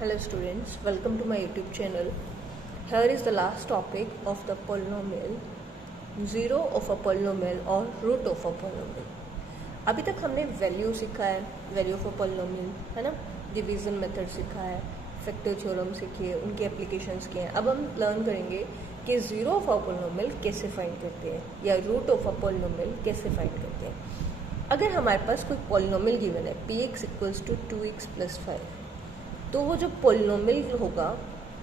Hello students, welcome to my YouTube channel. Here is the last topic of the polynomial, zero of a polynomial or root of a polynomial. अभी तक हमने value सीखा है, value of a polynomial है ना, division method सीखा है, factor theorem सीखी है, उनके एप्लीकेशंस किए हैं. अब हम लर्न करेंगे कि जीरो ऑफ अ पोलिनोमियल कैसे फाइंड करते हैं या रूट ऑफ अ पोलिनोमियल कैसे फाइंड करते हैं. अगर हमारे पास कोई पोलिनोमियल गिवन है px इक्वल्स टू 2x + 5, तो वो जो पोलिनोमियल होगा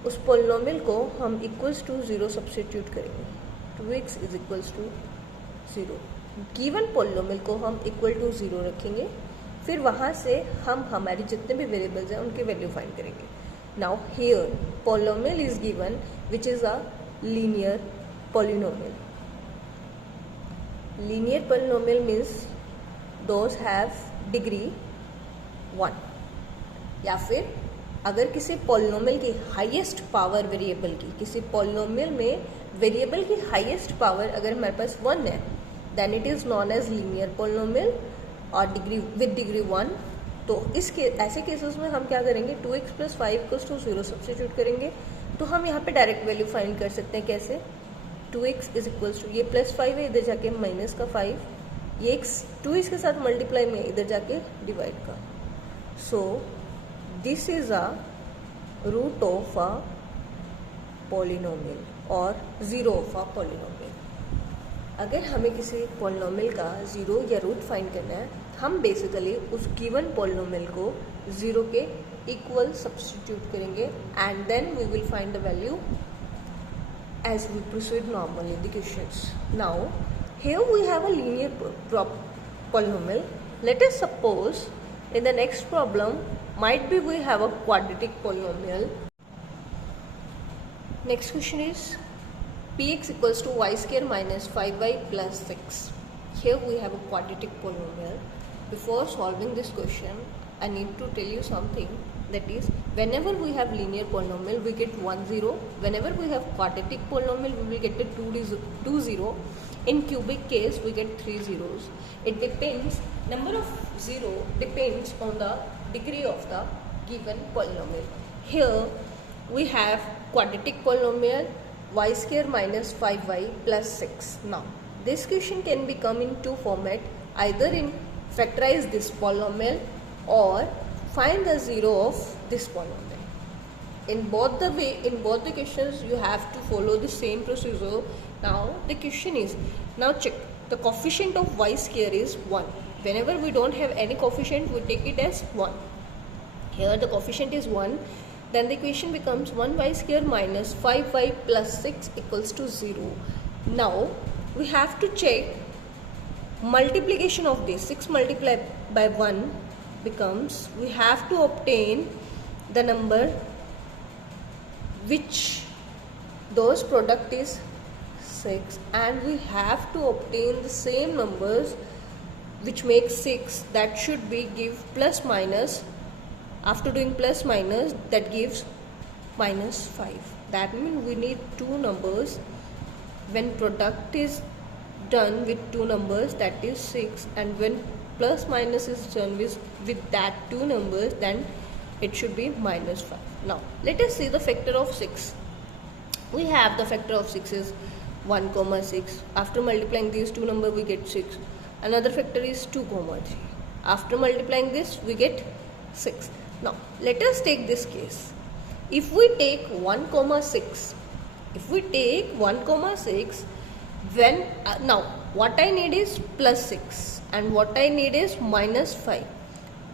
उस पोलिनोमियल को हम इक्वल्स टू 0 सब्स्टिट्यूट करेंगे. 2x is equals to 0. Given polynomial को हम इक्वल टू 0 रखेंगे, फिर वहाँ से हम हमारे जितने भी वेरिएबल्स हैं उनके वैल्यू फाइंड करेंगे. Now here polynomial is given which is a linear polynomial. Linear polynomial means those have degree 1. या फिर अगर किसी पोलिनोमियल की हाईएस्ट पावर वेरिएबल की, किसी पोलिनोमियल में वेरिएबल की हाईएस्ट पावर अगर हमारे पास 1 है, then it is known as linear polynomial और डिग्री 1. तो ऐसे केसेस में हम क्या करेंगे, 2x + 5 = 0 सब्स्टिट्यूट करेंगे. तो हम यहाँ पे डायरेक्ट वैल्यू फाइंड कर सकते हैं. कैसे? 2x इज इक्वल्स टू, ये +5 है, इधर जाके -5, ये 2 इसके साथ मल्टीप्लाई में इधर जाके डिवाइड का. So this is a root of a polynomial और जीरो ऑफ अ पोलिनोमियल. अगर हमें किसी पोलिनोमियल का जीरो या रूट फाइंड करना है, हम बेसिकली उस गिवन पोलिनोमियल को जीरो के इक्वल सब्स्टिट्यूट करेंगे and then we will find the value as we proceed normally in the questions. Now here we have a linear polynomial. Let us suppose in the next problem might be we have a quadratic polynomial. Next question is px equals to y² minus 5y plus 6. Here we have a quadratic polynomial. Before solving this question, I need to tell you something, that is whenever we have linear polynomial we get 1 0. Whenever we have quadratic polynomial we will get a 2 0. In cubic case we get 3 zeros. It depends, number of 0 depends on the degree of the given polynomial. Here we have quadratic polynomial y² minus 5y plus 6. Now this question can become in two format, either in factorize this polynomial or find the zero of this polynomial. In both the questions you have to follow the same procedure. Now the question is, now check, the coefficient of y² is 1. Whenever we don't have any coefficient we take it as 1. Here the coefficient is 1, then the equation becomes 1y² minus 5y plus 6 equals to 0. Now we have to check multiplication of this. 6 multiplied by 1 becomes, we have to obtain the number which those product is 6, and we have to obtain the same numbers which make 6, that should be give plus minus. After doing plus minus, that gives -5. That means we need two numbers. When product is done with two numbers, that is 6, and when plus minus is done with that two numbers, then it should be -5. Now let us see the factor of 6. We have the factor of 6 is 1, 6. After multiplying these two numbers we get 6. Another factor is 2, 3. After multiplying this we get 6. Now let us take this case. If we take 1, 6, when now what I need is +6 and what I need is -5.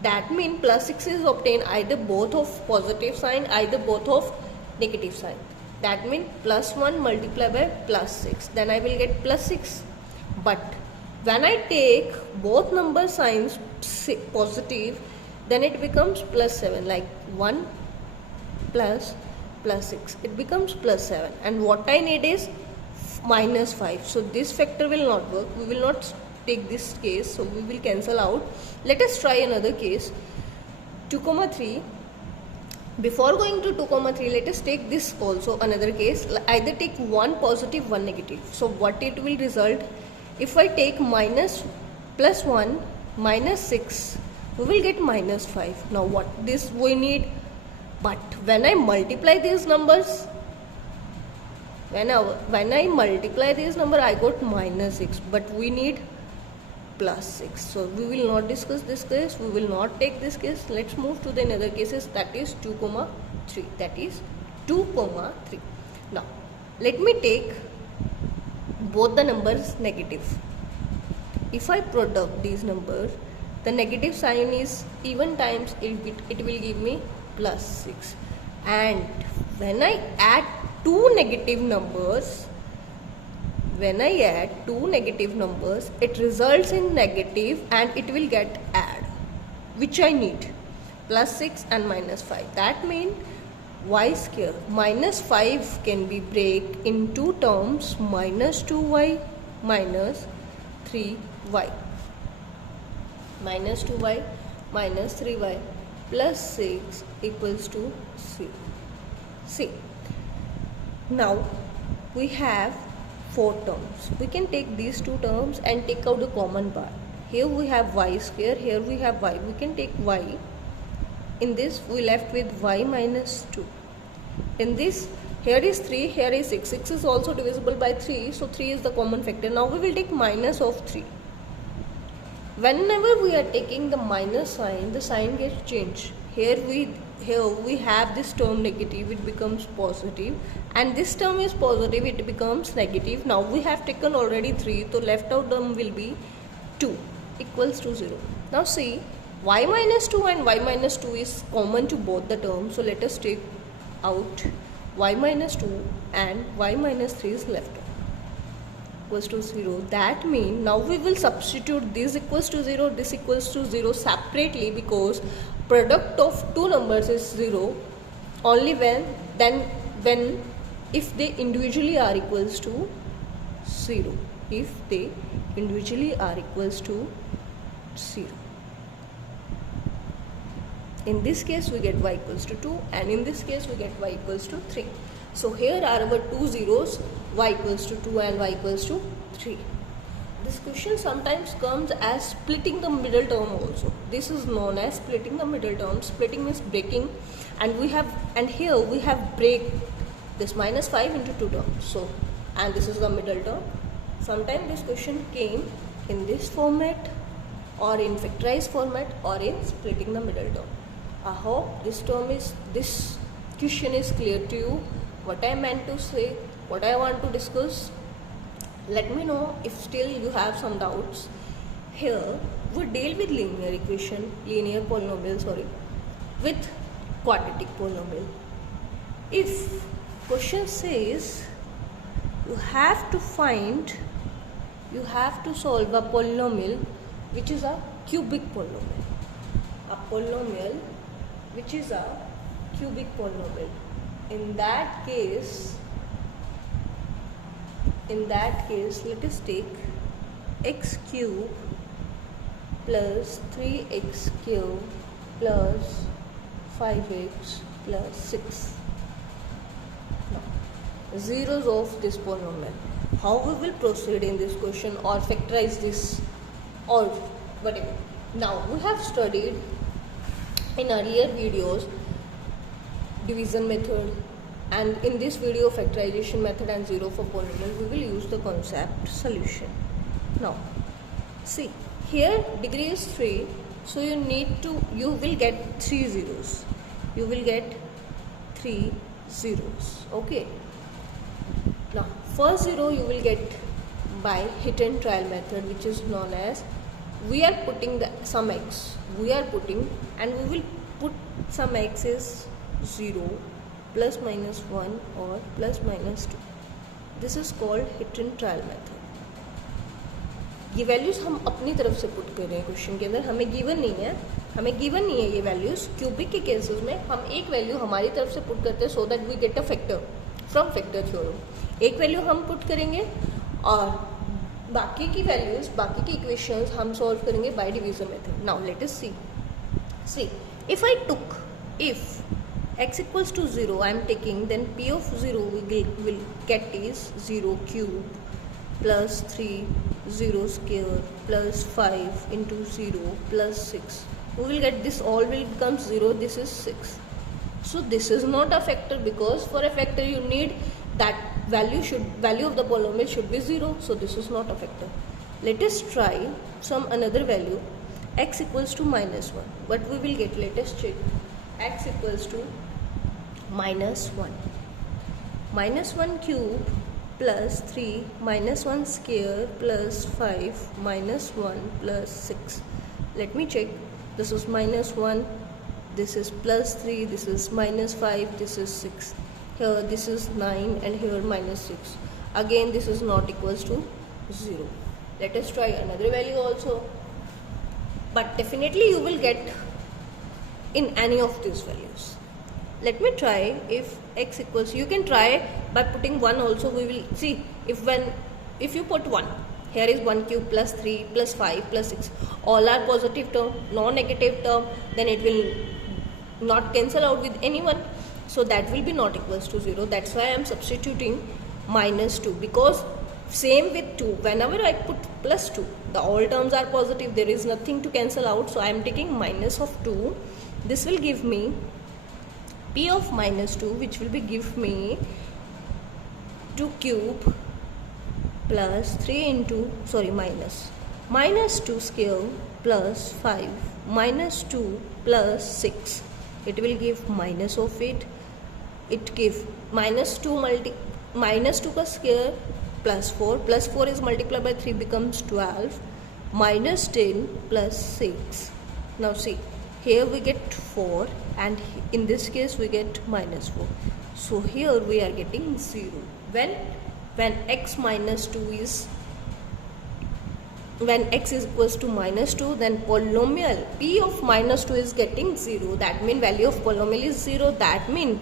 That means +6 is obtained either both of positive sign, either both of negative sign. That means +1 multiplied by +6, then I will get +6. But when I take both number signs positive, then it becomes +7, like 1 plus +6, it becomes +7, and what I need is -5. So this factor will not work, we will not take this case, so we will cancel out. Let us try another case, 2, 3. Before going to 2, 3, let us take this also another case. Either take 1 positive, 1 negative. So what it will result, if I take +1 -6, we will get -5. Now what this we need But when I multiply these numbers, when I multiply these numbers, I got -6, but we need +6. So we will not discuss this case, we will not take this case. Let's move to the another cases, that is 2, 3. That is 2, 3. Now let me take both the numbers negative. If I product these numbers, the negative sign is even times it will give me +6. And when I add two negative numbers, it results in negative and it will get add, which I need, +6 and -5. That means y square -5 can be break in two terms, -2y minus 3y, -2y minus 3y plus 6 equals to 0. See, now we have 4 terms. We can take these two terms and take out the common part. Here we have y square, here we have y. We can take y. In this we left with y minus 2. In this, here is 3, here is 6. 6 is also divisible by 3, so 3 is the common factor. Now we will take minus of 3. Whenever we are taking the minus sign, the sign gets changed. Here we have this term negative, it becomes positive, and this term is positive, it becomes negative. Now we have taken already 3, so left out term will be 2 equals to 0. Now see, y minus 2 and y minus 2 is common to both the terms, so let us take out y minus 2 and y minus 3 is left out, equals to 0. That means now we will substitute this equals to 0, this equals to 0 separately, because product of two numbers is 0 only when if they individually are equals to 0. If they individually are equals to 0. In this case we get y equals to 2, and in this case we get y equals to 3. So here are our two zeros, y equals to 2 and y equals to 3. This question sometimes comes as splitting the middle term also. This is known as splitting the middle term. Splitting means breaking, and here we have break this -5 into two terms. So, and this is the middle term. Sometimes this question came in this format, or in factorized format, or in splitting the middle term. I hope this question is clear to you. What I meant to say, what I want to discuss. Let me know if still you have some doubts. Here we deal with linear polynomial, with quadratic polynomial. If question says you have to solve a polynomial which is a cubic polynomial. A polynomial which is a cubic polynomial. In that case, let us take x cube plus 3x cube plus 5x plus 6. Now, zeros of this polynomial. How we will proceed in this question, or factorize this, or whatever. Now we have studied in earlier videos division method, and in this video factorization method and zero for polynomial, we will use the concept solution. Now see, here degree is 3, so you will get 3 zeros. You will get 3 zeros. Okay. Now first zero you will get by hit and trial method, which is known as we are putting some x. And we will put some x is 0, plus minus 1 or plus minus 2. This is called hit and trial method. ये values हम अपनी तरफ से put कर रहे हैं question के अंदर, हमें गिवन नहीं है ये वैल्यूज. क्यूबिक के केसेस में हम एक वैल्यू हमारी तरफ से पुट करते हैं, so that we get a factor from factor theorem. एक वैल्यू हम पुट करेंगे और बाकी की वैल्यूज, बाकी की इक्वेशंस हम सॉल्व करेंगे by division method. Now let us see if x equals to 0 I am taking, then p of 0 will get is 0 cube plus 3 0 square plus 5 into 0 plus 6. We will get this all will become 0. This is 6. So this is not a factor, because for a factor you need that value of the polynomial should be 0. So this is not a factor. Let us try some another value, x equals to minus 1. What we will get? Let us check. X equals to minus 1. Minus 1 cube plus 3 minus 1 square plus 5 minus 1 plus 6. Let me check. This is minus 1, this is plus 3, this is minus 5, this is 6. Here this is 9 and here minus 6. Again this is not equals to 0. Let us try another value also. But definitely you will get in any of these values. Let me try if x equals, you can try by putting 1 also. We will see if you put 1, here is 1 cube plus 3 plus 5 plus 6, all are positive term, non-negative term, then it will not cancel out with anyone, so that will be not equals to 0. That's why I am substituting minus 2, because same with 2, whenever I put plus 2, the all terms are positive, there is nothing to cancel out, so I am taking minus of 2. This will give me p of minus 2, which will be give me 2 cube plus 3 into minus 2 square plus 5 minus 2 plus 6. It will give minus of it. It give minus 2 का square plus 4 is multiplied by 3 becomes 12 minus 10 plus 6. Now see, here we get 4 and in this case we get minus 4. So here we are getting 0. When x is equals to minus 2, then polynomial p of minus 2 is getting 0. That means value of polynomial is 0. That means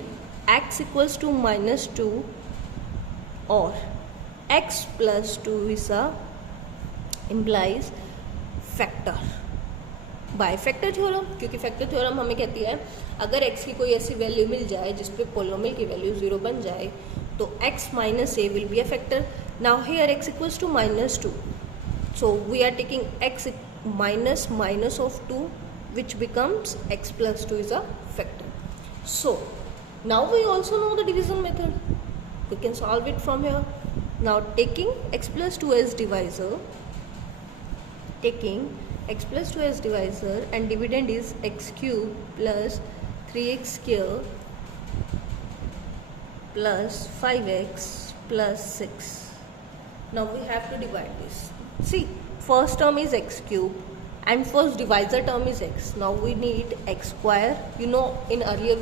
x equals to minus 2 or x plus 2 is implies factor by factor theorem, क्योंकि factor theorem हमें कहती है अगर x की कोई ऐसी value मिल जाए जिस पे पोलिनोमियल की वैल्यू 0 बन जाए तो x minus a will be a factor. Now here x equals to minus 2, so we are taking x minus of 2, which becomes x plus 2 is a factor. So now we also know the division method, we can solve it from here. Now taking x plus 2 as divisor, and dividend is x cube plus 3x square plus 5x plus 6. Now we have to divide this. See, first term is x cube and first divisor term is x. Now we need x square. You know, in earlier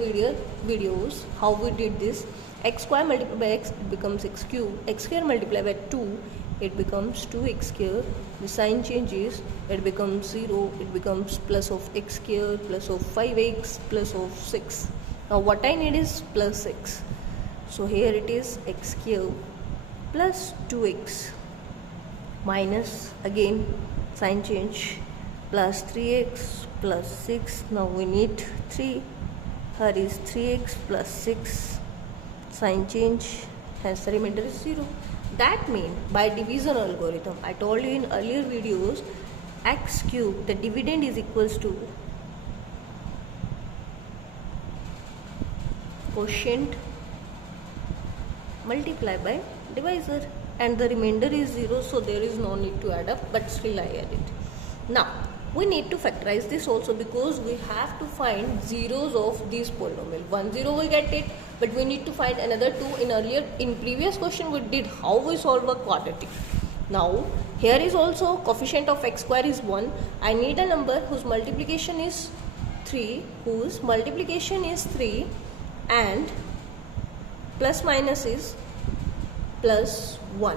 videos how we did this. X square multiplied by x, it becomes x cube. X square multiplied by 2, it becomes 2x square. The sign changes, it becomes 0, it becomes plus of x square plus of 5x plus of 6. Now what I need is plus 6. So here it is x cube plus 2x minus, again sign change, plus 3x plus 6. Now we need 3. Here is 3x plus 6, sign change, hence the remainder is 0. That means by division algorithm, I told you in earlier videos, x cube, the dividend is equals to quotient multiplied by divisor, and the remainder is 0, so there is no need to add up, but still I add it. Now we need to factorize this also, because we have to find zeros of these polynomial. 1 0 we get it, but we need to find another 2. In previous question we did how we solve a quadratic. Now here is also coefficient of x square is 1. I need a number whose multiplication is 3, and plus minus is plus 1.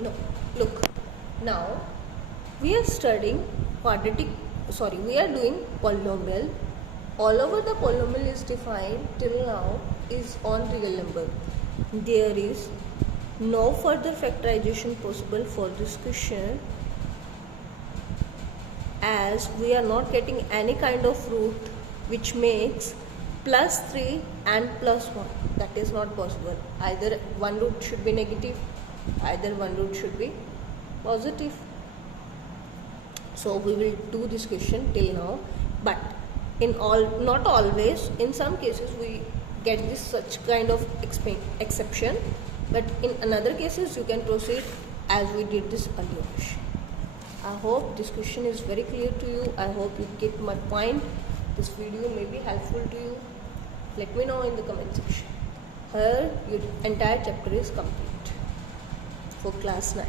No, look, now we are studying we are doing polynomial. All over the polynomial is defined till now is on real number. There is no further factorization possible for this question, as we are not getting any kind of root which makes plus 3 and plus 1. That is not possible. Either one root should be negative, either one root should be positive. So we will do this question till now, but Not always, in some cases we get this such kind of exception, but in another cases you can proceed as we did this earlier question. I hope this question is very clear to you. I hope you get my point. This video may be helpful to you. Let me know in the comment section. Here your entire chapter is complete for class 9.